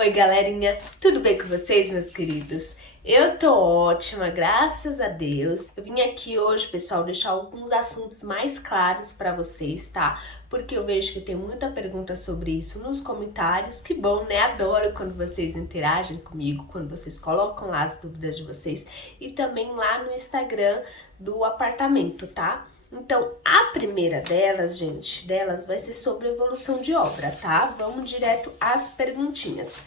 Oi, galerinha, tudo bem com vocês, meus queridos? Eu tô ótima, graças a Deus. Eu vim aqui hoje, pessoal, deixar alguns assuntos mais claros pra vocês, tá? Porque eu vejo que tem muita pergunta sobre isso nos comentários. Que bom, né? Adoro quando vocês interagem comigo, quando vocês colocam lá as dúvidas de vocês e também lá no Instagram do apartamento, tá? Então, a primeira delas, gente, vai ser sobre evolução de obra, tá? Vamos direto às perguntinhas.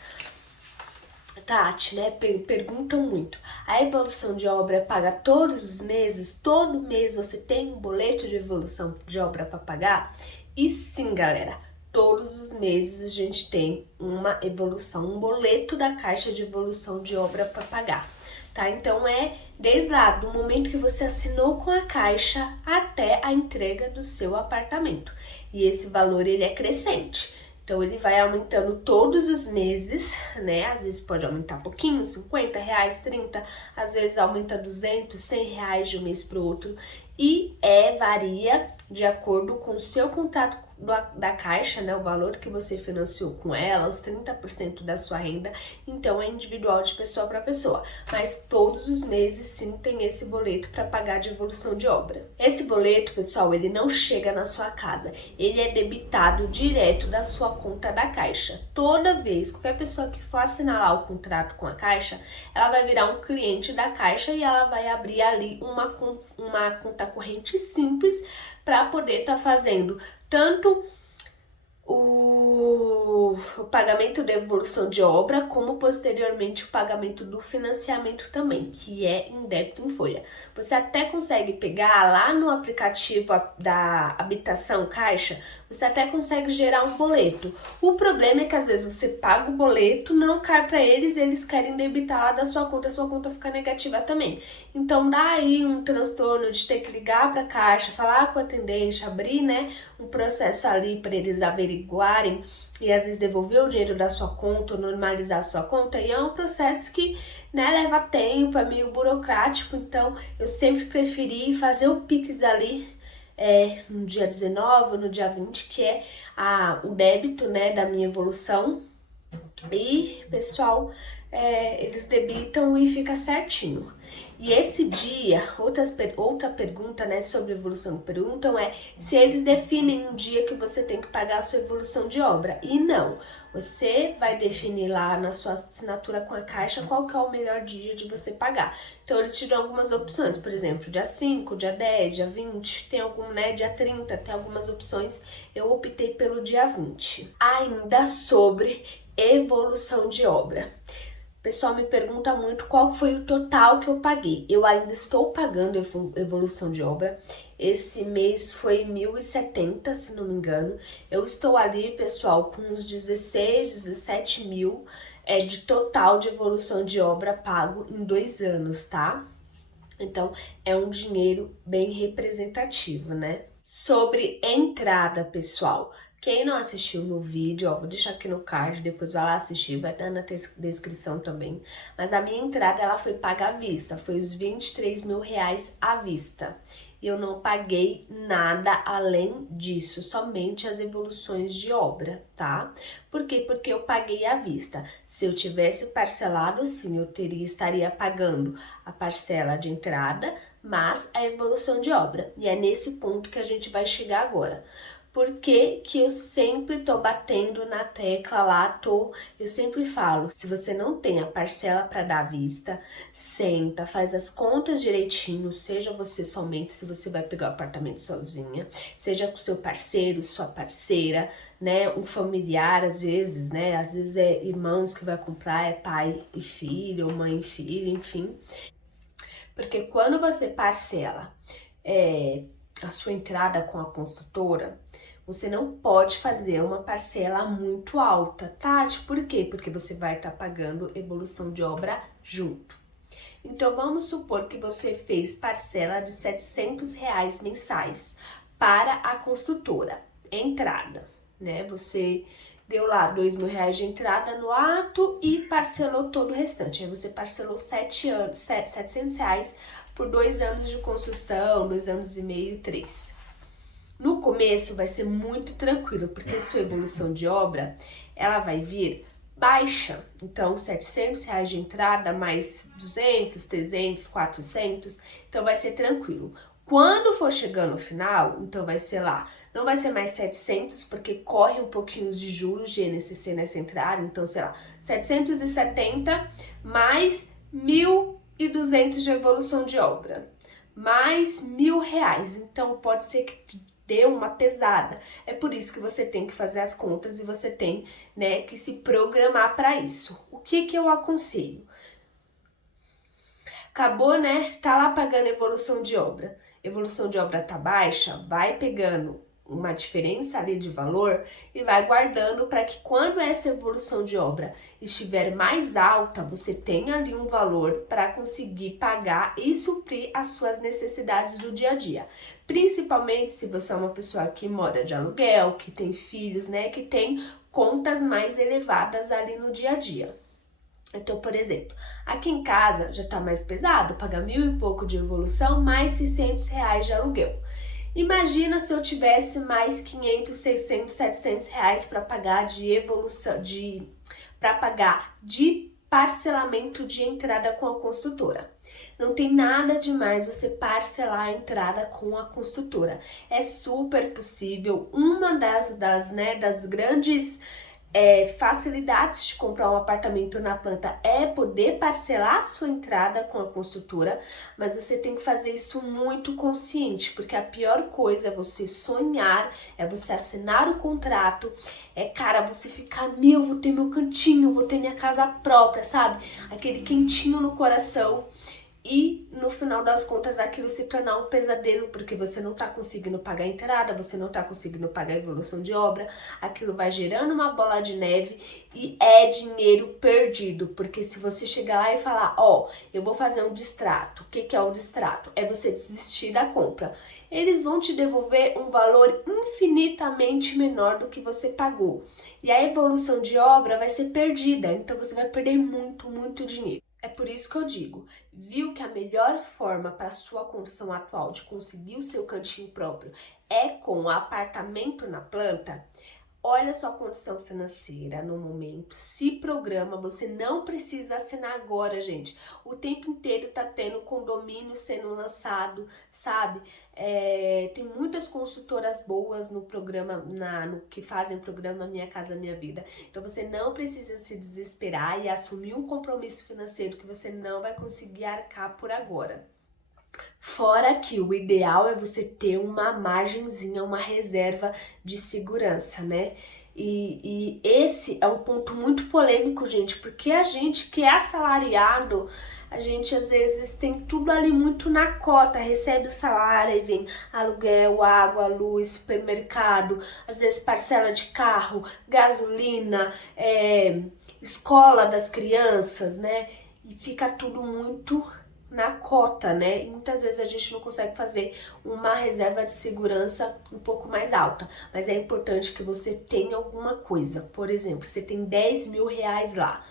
Tati, né, perguntam muito. A evolução de obra paga todos os meses? Todo mês você tem um boleto de evolução de obra para pagar? E sim, galera, todos os meses a gente tem uma evolução, um boleto da Caixa de Evolução de Obra para pagar, tá? Então é desde lá do momento que você assinou com a Caixa até a entrega do seu apartamento. E esse valor ele é crescente. Então ele vai aumentando todos os meses, né? Às vezes pode aumentar pouquinho, R$50, 30, às vezes aumenta 200, R$100 de um mês para o outro. E varia de acordo com o seu contrato da Caixa, né? O valor que você financiou com ela, os 30% da sua renda. Então é individual de pessoa para pessoa. Mas todos os meses sim tem esse boleto para pagar de evolução de obra. Esse boleto, pessoal, ele não chega na sua casa. Ele é debitado direto da sua conta da Caixa. Toda vez, qualquer pessoa que for assinar lá o contrato com a Caixa, ela vai virar um cliente da Caixa e ela vai abrir ali uma conta corrente simples para poder estar fazendo tanto o pagamento da evolução de obra, como posteriormente o pagamento do financiamento também, que é em débito em folha. Você até consegue pegar lá no aplicativo da habitação Caixa, você até consegue gerar um boleto. O problema é que às vezes você paga o boleto, não cai para eles querem debitar lá da sua conta, a sua conta fica negativa também. Então dá aí um transtorno de ter que ligar para a Caixa, falar com o atendente, abrir, né, um processo ali para eles averiguarem e às vezes devolver o dinheiro da sua conta ou normalizar a sua conta, e é um processo que, né, leva tempo, é meio burocrático. Então eu sempre preferi fazer o Pix ali no dia 19 ou no dia 20, que é o débito, né, da minha evolução. E, pessoal, eles debitam e fica certinho. E esse dia, outra pergunta, né, sobre evolução que perguntam é se eles definem um dia que você tem que pagar a sua evolução de obra. E não, você vai definir lá na sua assinatura com a Caixa qual que é o melhor dia de você pagar. Então eles te dão algumas opções, por exemplo, dia 5, dia 10, dia 20, tem algum, né, dia 30, tem algumas opções. Eu optei pelo dia 20. Ainda sobre evolução de obra. O pessoal me pergunta muito qual foi o total que eu paguei. Eu ainda estou pagando evolução de obra. Esse mês foi 1.070, se não me engano. Eu estou ali, pessoal, com uns 16, 17 mil de total de evolução de obra pago em 2 anos, tá? Então, é um dinheiro bem representativo, né? Sobre entrada, pessoal. Quem não assistiu no vídeo, ó, vou deixar aqui no card, depois vai lá assistir, vai estar na descrição também. Mas a minha entrada, ela foi paga à vista, foi os 23 mil reais à vista. E eu não paguei nada além disso, somente as evoluções de obra, tá? Por quê? Porque eu paguei à vista. Se eu tivesse parcelado, sim, eu estaria pagando a parcela de entrada, mas a evolução de obra. E é nesse ponto que a gente vai chegar agora. Por que eu sempre tô batendo na tecla lá, eu sempre falo, se você não tem a parcela para dar à vista, senta, faz as contas direitinho, seja você somente, se você vai pegar o apartamento sozinha, seja com seu parceiro, sua parceira, né, um familiar às vezes, né, às vezes é irmãos que vai comprar, é pai e filho, ou mãe e filho, enfim. Porque quando você parcela a sua entrada com a construtora, você não pode fazer uma parcela muito alta, Tati. Por quê? Porque você vai estar pagando evolução de obra junto. Então, vamos supor que você fez parcela de R$700 mensais para a construtora, entrada, né? Você deu lá R$2.000 de entrada no ato e parcelou todo o restante. Aí você parcelou R$700 por 2 anos de construção, 2 anos e meio, 3. No começo vai ser muito tranquilo, porque a sua evolução de obra, ela vai vir baixa. Então, R$ 700 de entrada, mais 200, 300, 400, então vai ser tranquilo. Quando for chegando no final, então vai ser lá, não vai ser mais 700, porque corre um pouquinho de juros de INCC nessa entrada, então, sei lá, 770 mais 1.200 de evolução de obra, mais R$ 1.000, então pode ser que dê uma pesada. É por isso que você tem que fazer as contas e você tem, né, que se programar para isso. O que eu aconselho? Acabou, né? Tá lá pagando evolução de obra. Evolução de obra tá baixa, vai pegando uma diferença ali de valor e vai guardando para que quando essa evolução de obra estiver mais alta, você tenha ali um valor para conseguir pagar e suprir as suas necessidades do dia a dia. Principalmente se você é uma pessoa que mora de aluguel, que tem filhos, né, que tem contas mais elevadas ali no dia a dia. Então, por exemplo, aqui em casa já tá mais pesado, pagar 1.000 e pouco de evolução, mais R$ 600 de aluguel. Imagina se eu tivesse mais 500, 600, 700 reais para pagar de evolução, para pagar de parcelamento de entrada com a construtora. Não tem nada demais você parcelar a entrada com a construtora. É super possível. Uma das grandes facilidades de comprar um apartamento na planta é poder parcelar a sua entrada com a construtora, mas você tem que fazer isso muito consciente, porque a pior coisa é você sonhar, é você assinar o contrato, você ficar, vou ter meu cantinho, vou ter minha casa própria, sabe? Aquele quentinho no coração. E no final das contas aquilo se tornar um pesadelo, porque você não tá conseguindo pagar a entrada, você não tá conseguindo pagar a evolução de obra, aquilo vai gerando uma bola de neve e é dinheiro perdido, porque se você chegar lá e falar, eu vou fazer um distrato, o que é o distrato? É você desistir da compra. Eles vão te devolver um valor infinitamente menor do que você pagou. E a evolução de obra vai ser perdida, então você vai perder muito, muito dinheiro. É por isso que eu digo, viu que a melhor forma para a sua condição atual de conseguir o seu cantinho próprio é com o apartamento na planta? Olha a sua condição financeira no momento, se programa, você não precisa assinar agora, gente. O tempo inteiro tá tendo condomínio sendo lançado, sabe? Tem muitas consultoras boas no programa, no que fazem o programa Minha Casa Minha Vida. Então você não precisa se desesperar e assumir um compromisso financeiro que você não vai conseguir arcar por agora. Fora que o ideal é você ter uma margenzinha, uma reserva de segurança, né? E esse é um ponto muito polêmico, gente, porque a gente que é assalariado, a gente às vezes tem tudo ali muito na cota, recebe o salário e vem aluguel, água, luz, supermercado, às vezes parcela de carro, gasolina, escola das crianças, né? E fica tudo muito na cota, né? E muitas vezes a gente não consegue fazer uma reserva de segurança um pouco mais alta, mas é importante que você tenha alguma coisa. Por exemplo, você tem R$ 10.000 lá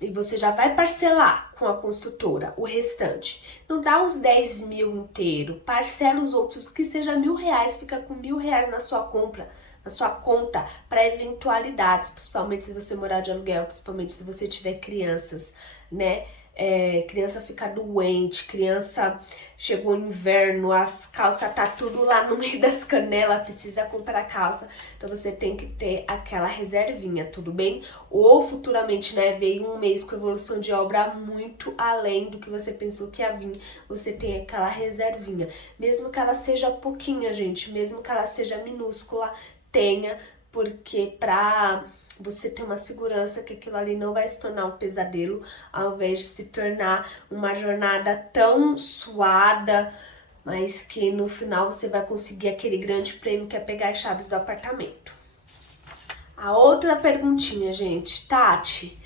e você já vai parcelar com a construtora o restante. Não dá os 10.000 inteiro, parcela os outros, que seja R$ 1.000, fica com R$ 1.000 na sua compra, na sua conta, para eventualidades, principalmente se você morar de aluguel, principalmente se você tiver crianças, né? Criança fica doente, criança chegou o inverno, as calças tá tudo lá no meio das canelas, precisa comprar calça, então você tem que ter aquela reservinha, tudo bem? Ou futuramente, né, veio um mês com evolução de obra muito além do que você pensou que ia vir, você tem aquela reservinha, mesmo que ela seja pouquinha, gente, mesmo que ela seja minúscula, tenha, porque pra você ter uma segurança que aquilo ali não vai se tornar um pesadelo, ao invés de se tornar uma jornada tão suada, mas que no final você vai conseguir aquele grande prêmio que é pegar as chaves do apartamento. A outra perguntinha, gente, Tati,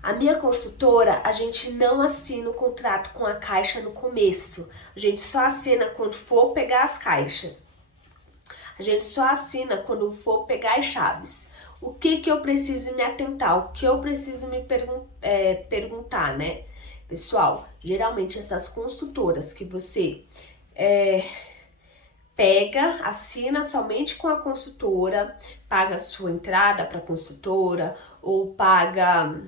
a minha consultora, a gente não assina o contrato com a Caixa no começo, a gente só assina quando for pegar as caixas, a gente só assina quando for pegar as chaves. O que eu preciso me atentar? O que eu preciso me perguntar, né? Pessoal, geralmente essas consultoras que você pega, assina somente com a consultora, paga a sua entrada para a consultora ou paga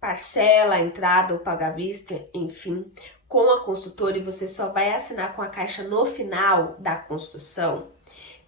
parcela a entrada ou paga à vista, enfim, com a consultora, e você só vai assinar com a Caixa no final da construção.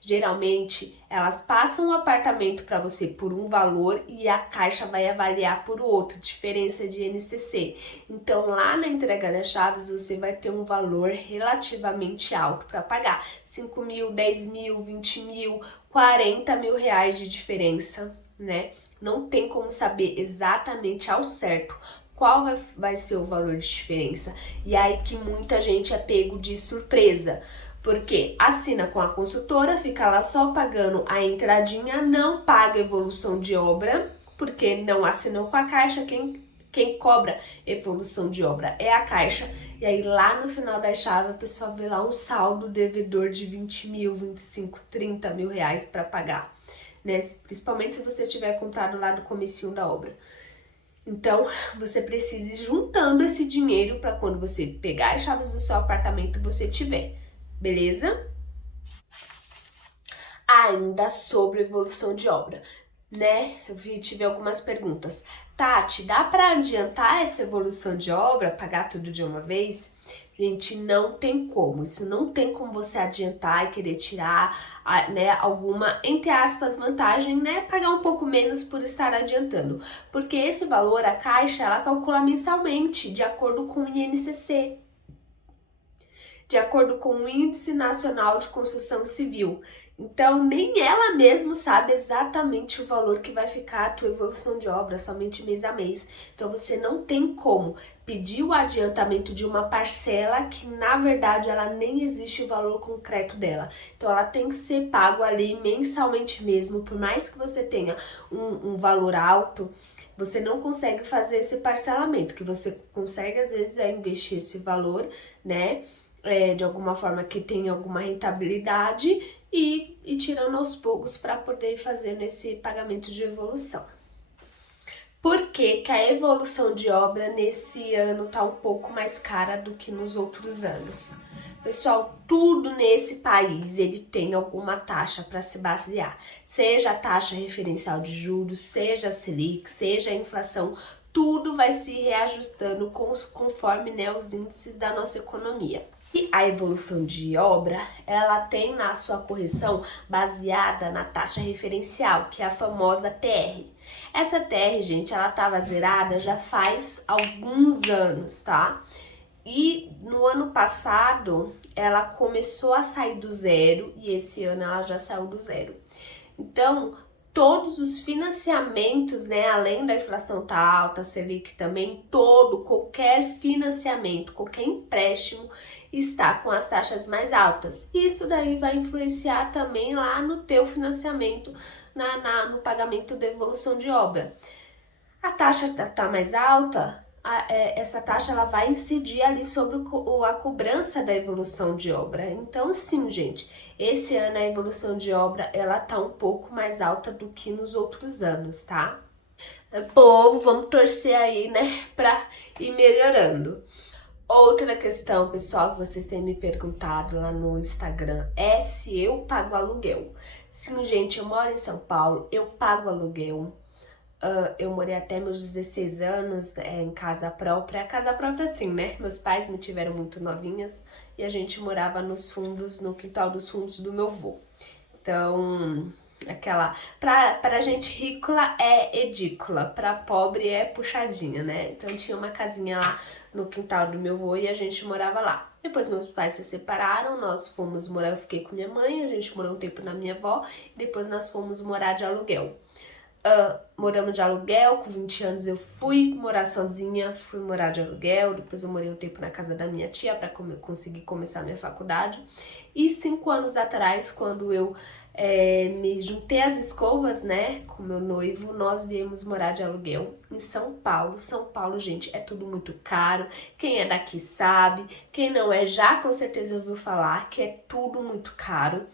Geralmente, elas passam o apartamento para você por um valor e a Caixa vai avaliar por outro, diferença de INCC. Então, lá na entrega das chaves, você vai ter um valor relativamente alto para pagar. 5 mil, 10 mil, 20 mil, 40 mil reais de diferença, né? Não tem como saber exatamente ao certo qual vai ser o valor de diferença. E aí que muita gente é pego de surpresa. Porque assina com a consultora, fica lá só pagando a entradinha, não paga evolução de obra, porque não assinou com a Caixa, quem cobra evolução de obra é a Caixa. E aí lá no final da chave a pessoa vê lá um saldo devedor de 20 mil, 25, 30 mil reais para pagar, né? Principalmente se você tiver comprado lá do comecinho da obra. Então, você precisa ir juntando esse dinheiro para quando você pegar as chaves do seu apartamento, você tiver. Beleza? Ainda sobre evolução de obra, né? Tive algumas perguntas. Tati, dá para adiantar essa evolução de obra, pagar tudo de uma vez? Gente, não tem como. Isso não tem como você adiantar e querer tirar, né, alguma, entre aspas, vantagem, né? Pagar um pouco menos por estar adiantando. Porque esse valor, a Caixa, ela calcula mensalmente, de acordo com o INCC, de acordo com o Índice Nacional de Construção Civil. Então, nem ela mesma sabe exatamente o valor que vai ficar a tua evolução de obra, somente mês a mês. Então, você não tem como pedir o adiantamento de uma parcela que, na verdade, ela nem existe o valor concreto dela. Então, ela tem que ser pago ali mensalmente mesmo, por mais que você tenha um valor alto, você não consegue fazer esse parcelamento. O que você consegue, às vezes, é investir esse valor, né? De alguma forma que tenha alguma rentabilidade e tirando aos poucos para poder ir fazendo esse pagamento de evolução. Por que que a evolução de obra nesse ano está um pouco mais cara do que nos outros anos? Pessoal, tudo nesse país ele tem alguma taxa para se basear, seja a taxa referencial de juros, seja a Selic, seja a inflação, tudo vai se reajustando conforme, né, os índices da nossa economia. E a evolução de obra, ela tem na sua correção baseada na taxa referencial, que é a famosa TR. Essa TR, gente, ela estava zerada já faz alguns anos, tá? E no ano passado, ela começou a sair do zero e esse ano ela já saiu do zero. Então, todos os financiamentos, né, além da inflação tá alta, Selic também, qualquer financiamento, qualquer empréstimo está com as taxas mais altas. Isso daí vai influenciar também lá no teu financiamento, no pagamento da evolução de obra. A taxa tá mais alta, essa taxa ela vai incidir ali sobre a cobrança da evolução de obra. Então, sim, gente, esse ano a evolução de obra ela tá um pouco mais alta do que nos outros anos, tá? Povo, vamos torcer aí, né, pra ir melhorando. Outra questão, pessoal, que vocês têm me perguntado lá no Instagram é se eu pago aluguel. Sim, gente, eu moro em São Paulo, eu pago aluguel. Eu morei até meus 16 anos em casa própria. Casa própria, sim, né? Meus pais me tiveram muito novinhas e a gente morava nos fundos, no quintal dos fundos do meu avô. Então, pra gente rica é edícula, pra pobre é puxadinha, né? Então tinha uma casinha lá no quintal do meu avô e a gente morava lá. Depois meus pais se separaram, nós fomos morar, eu fiquei com minha mãe, a gente morou um tempo na minha avó e depois nós fomos morar de aluguel. Moramos de aluguel, com 20 anos eu fui morar sozinha, fui morar de aluguel, depois eu morei um tempo na casa da minha tia para conseguir começar a minha faculdade. E 5 anos atrás, quando eu me juntei às escovas, né, com meu noivo, nós viemos morar de aluguel em São Paulo. São Paulo, gente, é tudo muito caro. Quem é daqui sabe, quem não é já com certeza ouviu falar que é tudo muito caro.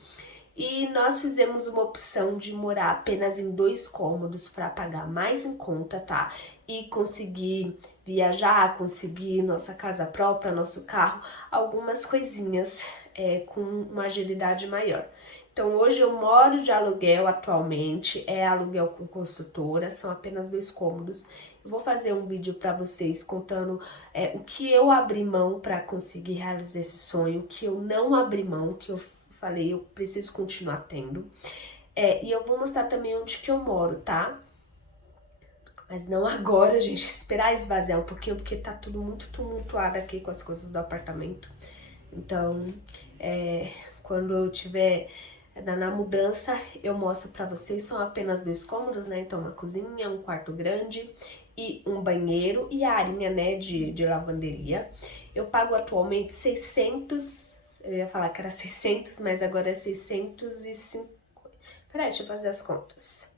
E nós fizemos uma opção de morar apenas em 2 cômodos para pagar mais em conta, tá? E conseguir viajar, conseguir nossa casa própria, nosso carro, algumas coisinhas com uma agilidade maior. Então hoje eu moro de aluguel atualmente, é aluguel com construtora, são apenas 2 cômodos. Eu vou fazer um vídeo para vocês contando o que eu abri mão para conseguir realizar esse sonho, o que eu não abri mão, que eu falei, eu preciso continuar tendo. E eu vou mostrar também onde que eu moro, tá? Mas não agora, gente, esperar esvaziar um pouquinho, porque tá tudo muito tumultuado aqui com as coisas do apartamento. Então, quando eu tiver na mudança, eu mostro pra vocês. São apenas 2 cômodos, né? Então, uma cozinha, um quarto grande e um banheiro e a arinha, né, de lavanderia. Eu pago atualmente 600, eu ia falar que era 600, mas agora é 605. Peraí, deixa eu fazer as contas.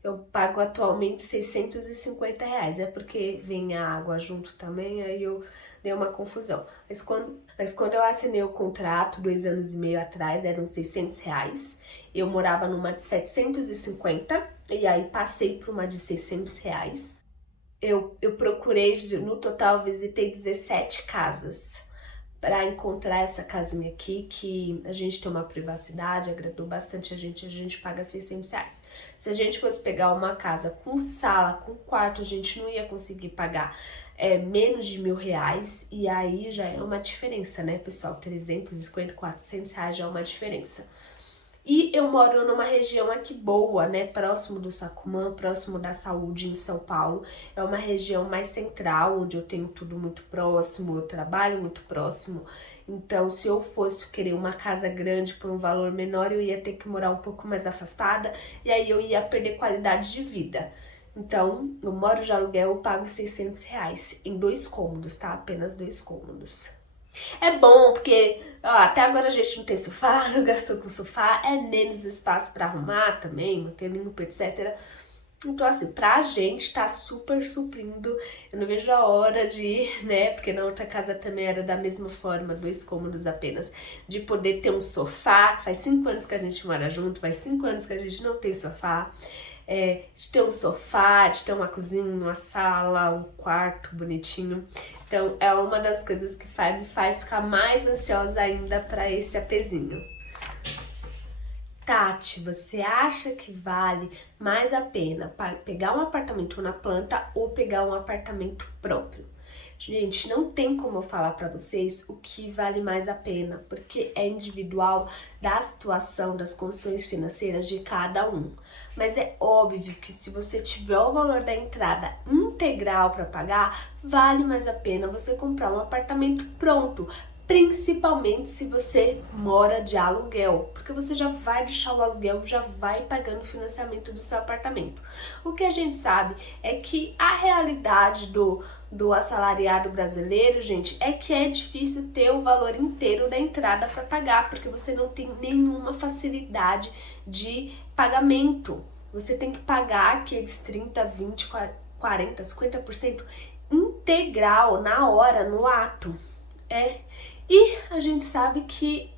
Eu pago atualmente R$650, é porque vem a água junto também, aí eu dei uma confusão. Mas quando eu assinei o contrato, 2 anos e meio atrás, eram R$600. Eu morava numa de 750 e aí passei para uma de R$600. Eu procurei, no total visitei 17 casas para encontrar essa casinha aqui, que a gente tem uma privacidade, agradou bastante a gente paga R$600. Se a gente fosse pegar uma casa com sala, com quarto, a gente não ia conseguir pagar menos de R$1.000, e aí já é uma diferença, né, pessoal? 350, R$400 já é uma diferença. E eu moro numa região aqui boa, né, próximo do Sacomã, próximo da Saúde em São Paulo. É uma região mais central, onde eu tenho tudo muito próximo, eu trabalho muito próximo. Então, se eu fosse querer uma casa grande por um valor menor, eu ia ter que morar um pouco mais afastada, e aí eu ia perder qualidade de vida. Então, eu moro de aluguel, eu pago R$600 em 2 cômodos, tá? Apenas 2 cômodos. É bom porque até agora a gente não tem sofá, não gastou com sofá, é menos espaço para arrumar também, manter limpo, etc. Então assim, pra gente tá super suprindo, eu não vejo a hora de, né, porque na outra casa também era da mesma forma, 2 cômodos apenas, de poder ter um sofá. Faz 5 anos que a gente mora junto, faz 5 anos que a gente não tem sofá. De ter um sofá, de ter uma cozinha, uma sala, um quarto bonitinho. Então é uma das coisas que me faz ficar mais ansiosa ainda para esse apezinho. Tati, você acha que vale mais a pena pegar um apartamento na planta ou pegar um apartamento próprio? Gente, não tem como eu falar para vocês o que vale mais a pena, porque é individual da situação, das condições financeiras de cada um. Mas é óbvio que se você tiver o valor da entrada integral para pagar, vale mais a pena você comprar um apartamento pronto, principalmente se você mora de aluguel, porque você já vai deixar o aluguel, já vai pagando o financiamento do seu apartamento. O que a gente sabe é que a realidade do assalariado brasileiro, gente, é que é difícil ter o valor inteiro da entrada para pagar, porque você não tem nenhuma facilidade de pagamento. Você tem que pagar aqueles 30, 20, 40, 50% integral na hora, no ato. E a gente sabe que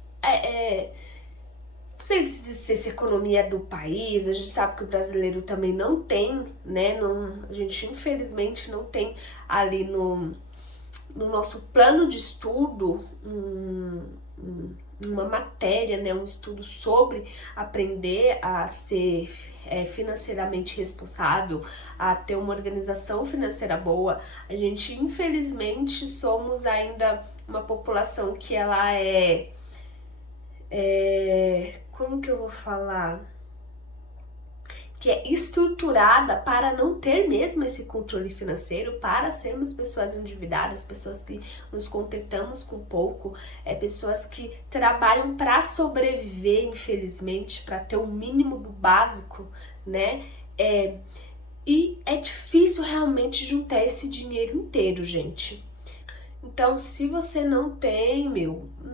não sei se essa economia é do país, a gente sabe que o brasileiro também não tem, né? A gente infelizmente não tem ali no nosso plano de estudo uma matéria, né? Um estudo sobre aprender a ser financeiramente responsável, a ter uma organização financeira boa. A gente infelizmente somos ainda uma população que ela como que eu vou falar? Que é estruturada para não ter mesmo esse controle financeiro, para sermos pessoas endividadas, pessoas que nos contentamos com pouco, pessoas que trabalham para sobreviver, infelizmente, para ter o mínimo do básico, né? E é difícil realmente juntar esse dinheiro inteiro, gente. Então, se você não tem,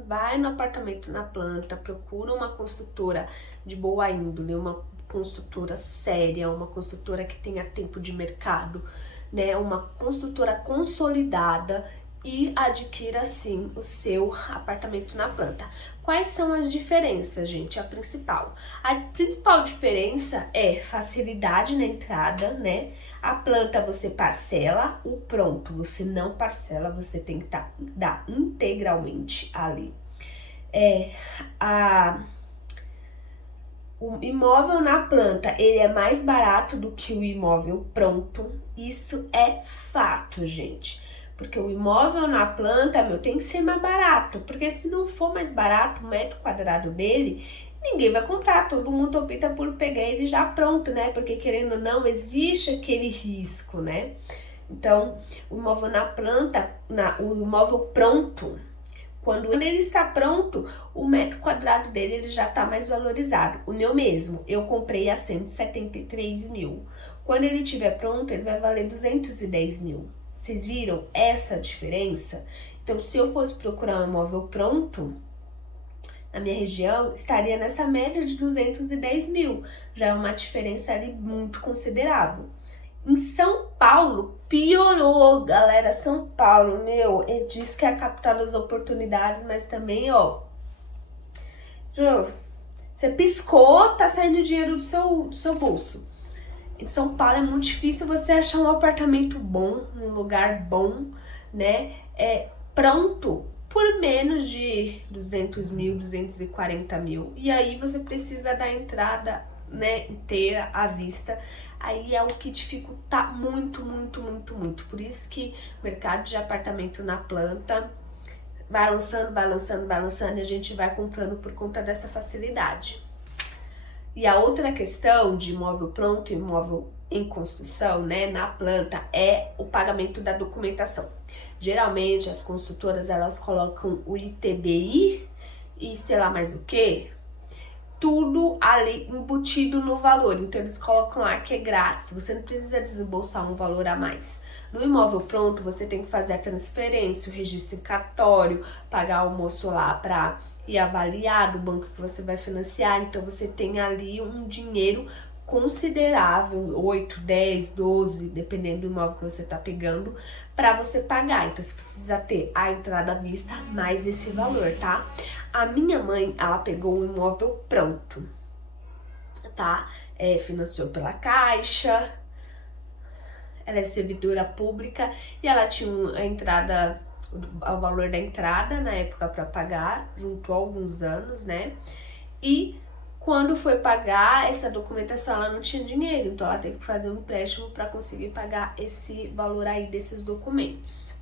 vai no apartamento na planta, procura uma construtora de boa índole, uma construtora séria, uma construtora que tenha tempo de mercado, né? Uma construtora consolidada e adquira sim o seu apartamento na planta. Quais são as diferenças, gente? A principal diferença é facilidade na entrada, né? A planta você parcela, o pronto você não parcela, você tem que dar integralmente ali. O imóvel na planta, ele é mais barato do que o imóvel pronto. Isso é fato, gente. Porque o imóvel na planta, tem que ser mais barato. Porque se não for mais barato o metro quadrado dele, ninguém vai comprar. Todo mundo opta por pegar ele já pronto, né? Porque querendo ou não, existe aquele risco, né? Então, o imóvel na planta, o imóvel pronto, quando ele está pronto, o metro quadrado dele ele já está mais valorizado. O meu mesmo, eu comprei a 173 mil. Quando ele estiver pronto, ele vai valer 210 mil. Vocês viram essa diferença? Então, se eu fosse procurar um imóvel pronto, na minha região, estaria nessa média de 210 mil. Já é uma diferença ali muito considerável. Em São Paulo, piorou, galera. São Paulo, diz que é a capital das oportunidades, mas também, você piscou, tá saindo dinheiro do seu bolso. Em São Paulo é muito difícil você achar um apartamento bom, um lugar bom, né? Pronto por menos de 200 mil, 240 mil. E aí você precisa da entrada, né, inteira à vista. Aí é o que dificulta muito, muito, muito, muito. Por isso que o mercado de apartamento na planta vai lançando, e a gente vai comprando por conta dessa facilidade. E a outra questão de imóvel pronto e imóvel em construção, né, na planta, é o pagamento da documentação. Geralmente as construtoras, elas colocam o ITBI e sei lá mais o que, tudo ali embutido no valor. Então eles colocam lá que é grátis, você não precisa desembolsar um valor a mais. No imóvel pronto, você tem que fazer a transferência, o registro em cartório, pagar o almoço lá para ir avaliar do banco que você vai financiar. Então você tem ali um dinheiro considerável, 8, 10, 12, dependendo do imóvel que você tá pegando, para você pagar. Então você precisa ter a entrada à vista mais esse valor, tá? A minha mãe, ela pegou um imóvel pronto, tá? Financiou pela Caixa, ela é servidora pública e ela tinha a entrada, o valor da entrada na época para pagar, juntou alguns anos, né? E quando foi pagar essa documentação, ela não tinha dinheiro, então ela teve que fazer um empréstimo para conseguir pagar esse valor aí desses documentos.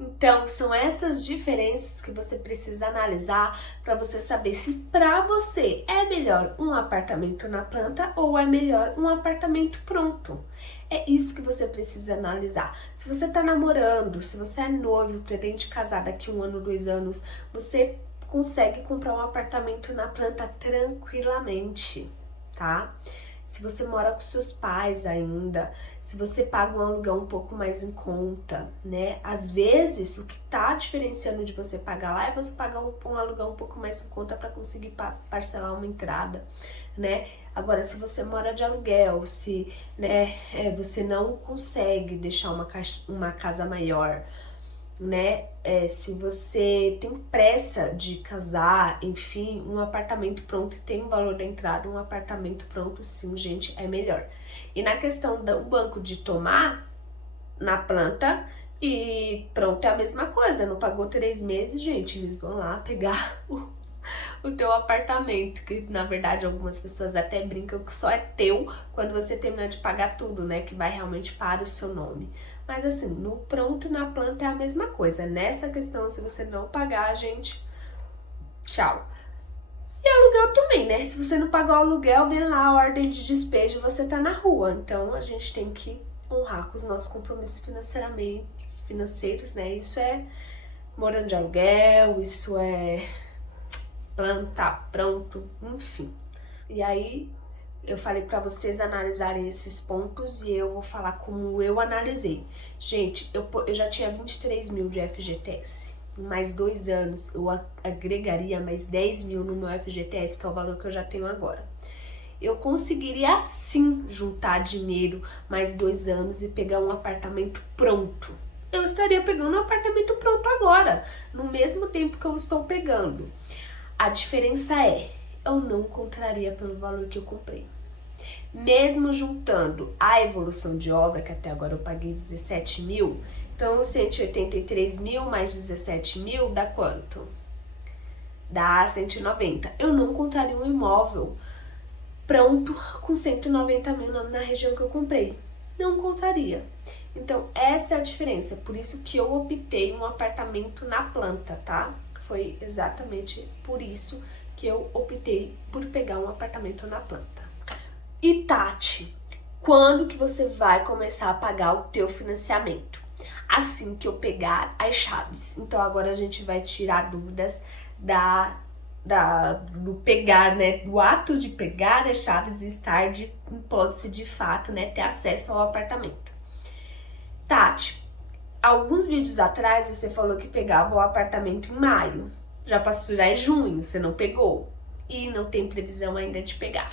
Então, são essas diferenças que você precisa analisar para você saber se para você é melhor um apartamento na planta ou é melhor um apartamento pronto. É isso que você precisa analisar. Se você tá namorando, se você é noivo, pretende casar daqui 1 ano, 2 anos, você consegue comprar um apartamento na planta tranquilamente, tá? Se você mora com seus pais ainda, se você paga um aluguel um pouco mais em conta, né? Às vezes, o que tá diferenciando de você pagar lá é você pagar um aluguel um pouco mais em conta para conseguir parcelar uma entrada, né? Agora, se você mora de aluguel, se você não consegue deixar uma casa maior, né? Se você tem pressa de casar, enfim, um apartamento pronto tem o valor da entrada, um apartamento pronto, sim, gente, é melhor. E na questão do banco de tomar na planta e pronto, é a mesma coisa, não pagou 3 meses, gente, eles vão lá pegar o teu apartamento, que na verdade algumas pessoas até brincam que só é teu quando você terminar de pagar tudo, né, que vai realmente para o seu nome. Mas assim, no pronto e na planta é a mesma coisa. Nessa questão, se você não pagar, gente, tchau. E aluguel também, né? Se você não pagar o aluguel, vem lá a ordem de despejo, você tá na rua. Então a gente tem que honrar com os nossos compromissos financeiros, né? Isso é morando de aluguel, isso é planta, pronto, enfim. E aí eu falei pra vocês analisarem esses pontos e eu vou falar como eu analisei. Gente, eu já tinha 23 mil de FGTS. Em mais 2 anos eu agregaria mais 10 mil no meu FGTS, que é o valor que eu já tenho agora. Eu conseguiria sim juntar dinheiro mais 2 anos e pegar um apartamento pronto. eu estaria pegando um apartamento pronto agora, no mesmo tempo que eu estou pegando. A diferença é, eu não compraria pelo valor que eu comprei. Mesmo juntando a evolução de obra, que até agora eu paguei 17 mil, então 183 mil mais 17 mil dá quanto? Dá 190. Eu não compraria um imóvel pronto com 190 mil na região que eu comprei. Não contaria. Então, essa é a diferença. Por isso que eu optei um apartamento na planta, tá? Foi exatamente por isso que eu optei por pegar um apartamento na planta. E Tati, quando que você vai começar a pagar o teu financiamento? Assim que eu pegar as chaves. Então, agora a gente vai tirar dúvidas do pegar, né, do ato de pegar as chaves e estar em posse de fato, né, ter acesso ao apartamento. Tati, alguns vídeos atrás você falou que pegava o apartamento em maio, já passou, já é junho, você não pegou e não tem previsão ainda de pegar.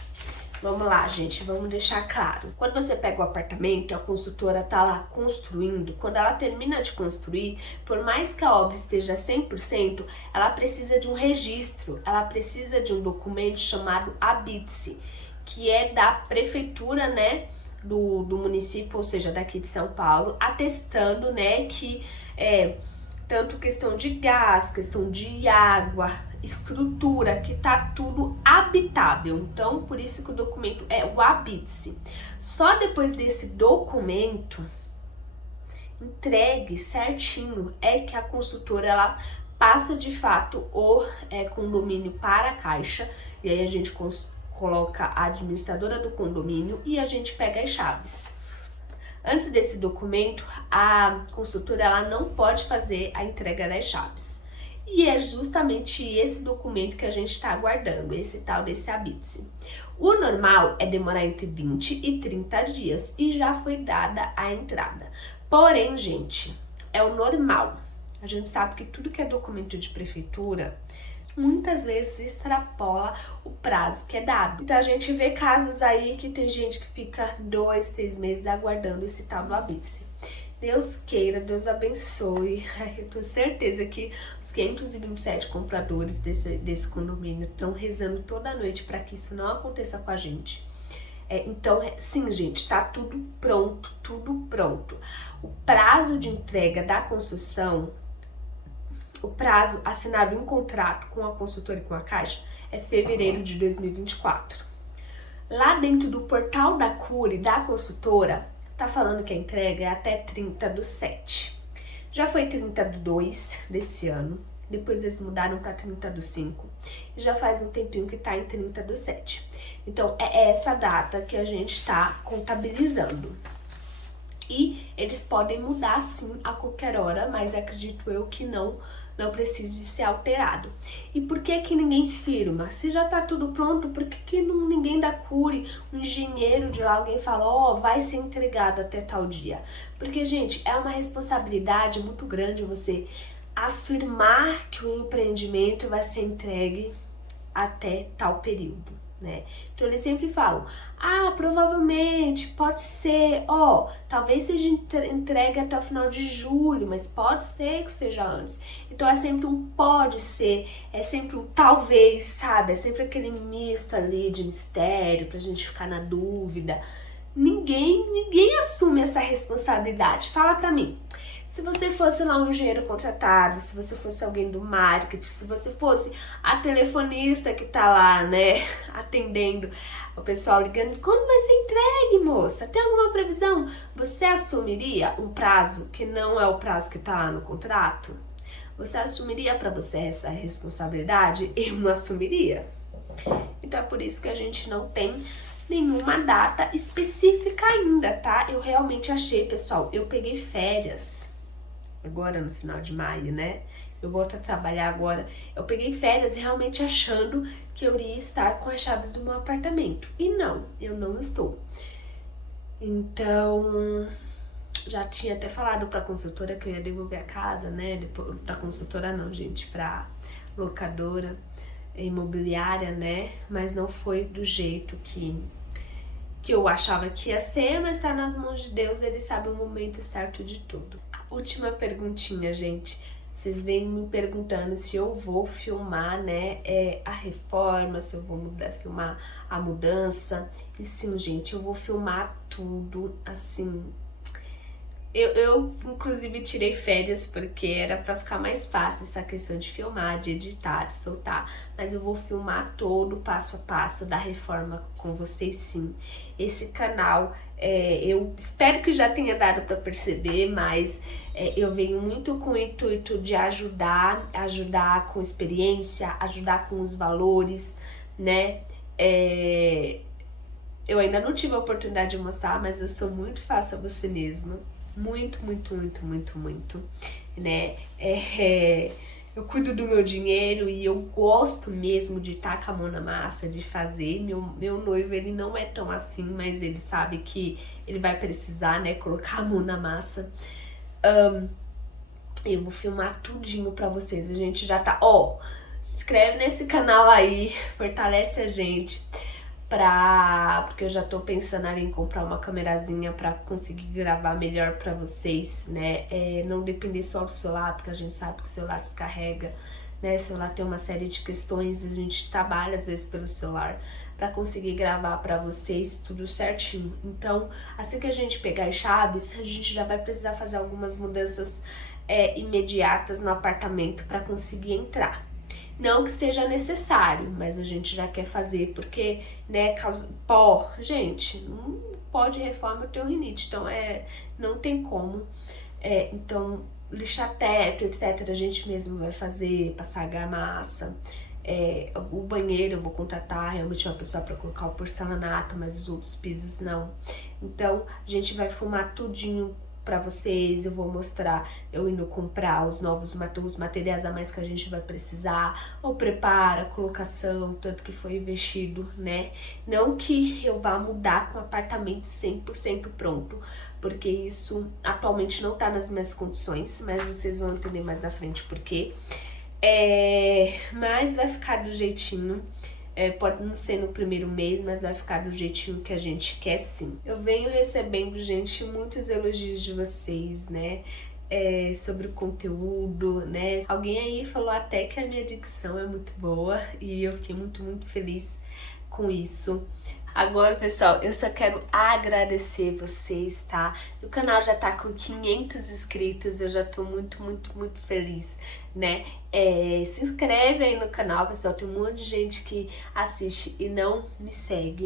Vamos lá, gente, vamos deixar claro. Quando você pega o apartamento, a construtora tá lá construindo, quando ela termina de construir, por mais que a obra esteja 100%, ela precisa de um registro, ela precisa de um documento chamado ABITSE, que é da prefeitura, né, do município, ou seja, daqui de São Paulo, atestando, né, que tanto questão de gás, questão de água, estrutura, que tá tudo habitável. Então, por isso que o documento é o ABITSE. Só depois desse documento entregue certinho é que a construtora ela passa de fato o condomínio para a Caixa, e aí a gente coloca a administradora do condomínio e a gente pega as chaves. Antes desse documento, a construtora ela não pode fazer a entrega das chaves. E é justamente esse documento que a gente está aguardando, esse tal desse ABITSE. O normal é demorar entre 20 e 30 dias e já foi dada a entrada. Porém, gente, é o normal. A gente sabe que tudo que é documento de prefeitura muitas vezes extrapola o prazo que é dado. Então a gente vê casos aí que tem gente que fica 2, 3 meses aguardando esse tal do ABITSE. Deus queira, Deus abençoe. Eu tenho certeza que os 527 compradores desse condomínio estão rezando toda noite para que isso não aconteça com a gente. Então, sim, gente, tá tudo pronto, tudo pronto. O prazo de entrega da construção, o prazo assinado em contrato com a consultora e com a Caixa é fevereiro de 2024. Lá dentro do portal da Cury, da consultora, tá falando que a entrega é até 30/7. Já foi 30/2 desse ano, depois eles mudaram para 30/5 e já faz um tempinho que tá em 30/7. Então é essa data que a gente tá contabilizando. E eles podem mudar sim a qualquer hora, mas acredito eu que não precise ser alterado. E por que que ninguém firma? Se já tá tudo pronto, por que ninguém da Cury, um engenheiro de lá, alguém fala, ó, vai ser entregado até tal dia? Porque, gente, é uma responsabilidade muito grande você afirmar que o empreendimento vai ser entregue até tal período, né? Então eles sempre falam, provavelmente, pode ser, talvez seja entregue até o final de julho, mas pode ser que seja antes. Então é sempre um pode ser, é sempre um talvez, sabe? É sempre aquele misto ali de mistério pra gente ficar na dúvida. Ninguém assume essa responsabilidade. Fala pra mim. Se você fosse lá um engenheiro contratado, se você fosse alguém do marketing, se você fosse a telefonista que tá lá, né, atendendo o pessoal ligando, quando vai ser entregue, moça? Tem alguma previsão? Você assumiria um prazo que não é o prazo que tá lá no contrato? Você assumiria para você essa responsabilidade? Eu não assumiria. Então é por isso que a gente não tem nenhuma data específica ainda, tá? Eu realmente achei, pessoal, eu peguei férias agora no final de maio, né? Eu volto a trabalhar agora. Eu peguei férias realmente achando que eu iria estar com as chaves do meu apartamento. E não, eu não estou. Então, já tinha até falado pra consultora que eu ia devolver a casa, né? Pra consultora não, gente, pra locadora imobiliária, né? Mas não foi do jeito que eu achava que ia ser, mas tá nas mãos de Deus, ele sabe o momento certo de tudo. última perguntinha, gente. Vocês vêm me perguntando se eu vou filmar, né, a reforma, se eu vou filmar a mudança. E sim, gente, eu vou filmar tudo, assim. Eu inclusive tirei férias porque era pra ficar mais fácil essa questão de filmar, de editar, de soltar. Mas eu vou filmar todo o passo a passo da reforma com vocês, sim. Esse canal, eu espero que já tenha dado pra perceber, mas eu venho muito com o intuito de ajudar com experiência, ajudar com os valores, né? Eu ainda não tive a oportunidade de mostrar, mas eu sou muito faça você mesmo. Muito, muito, muito, muito, muito, né? Eu cuido do meu dinheiro e eu gosto mesmo de estar com a mão na massa, de fazer. Meu noivo, ele não é tão assim, mas ele sabe que ele vai precisar, né, colocar a mão na massa. Eu vou filmar tudinho pra vocês. A gente já tá... se inscreve nesse canal aí, fortalece a gente. Porque eu já tô pensando ali em comprar uma camerazinha pra conseguir gravar melhor pra vocês, né? Não depender só do celular, porque a gente sabe que o celular descarrega, né? O celular tem uma série de questões, a gente trabalha às vezes pelo celular pra conseguir gravar pra vocês tudo certinho. Então, assim que a gente pegar as chaves, a gente já vai precisar fazer algumas mudanças imediatas no apartamento pra conseguir entrar. Não que seja necessário, mas a gente já quer fazer porque, né, pó. Gente, pó de reforma eu tenho rinite, então não tem como. Então, lixar teto, etc, a gente mesmo vai fazer, passar argamassa. O banheiro eu vou contratar realmente uma pessoa para colocar o porcelanato, mas os outros pisos não. Então, a gente vai filmar tudinho pra vocês, eu vou mostrar eu indo comprar os materiais a mais que a gente vai precisar, o preparo, a colocação, tanto que foi investido, né? Não que eu vá mudar com o apartamento 100% pronto, porque isso atualmente não tá nas minhas condições, mas vocês vão entender mais à frente por quê. Mas vai ficar do jeitinho. Pode não ser no primeiro mês, mas vai ficar do jeitinho que a gente quer, sim. Eu venho recebendo, gente, muitos elogios de vocês, né? Sobre o conteúdo, né? Alguém aí falou até que a minha dicção é muito boa e eu fiquei muito, muito feliz com isso. Agora, pessoal, eu só quero agradecer vocês, tá? O canal já tá com 500 inscritos, eu já tô muito, muito, muito feliz, né? Se inscreve aí no canal, pessoal, tem um monte de gente que assiste e não me segue.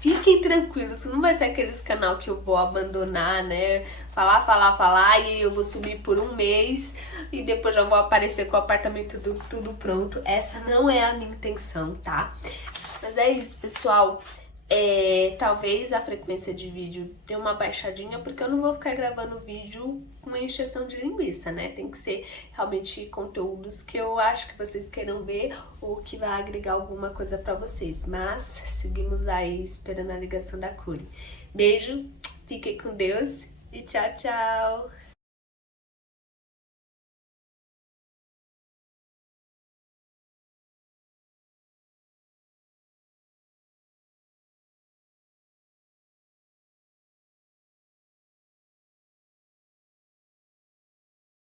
Fiquem tranquilos, não vai ser aqueles canal que eu vou abandonar, né? Falar e eu vou subir por um mês e depois já vou aparecer com o apartamento tudo pronto. Essa não é a minha intenção, tá? Mas é isso, pessoal. Talvez a frequência de vídeo dê uma baixadinha, porque eu não vou ficar gravando vídeo com uma encheção de linguiça, né? Tem que ser realmente conteúdos que eu acho que vocês queiram ver ou que vai agregar alguma coisa pra vocês. Mas seguimos aí esperando a ligação da Curi. Beijo, fiquem com Deus e tchau, tchau!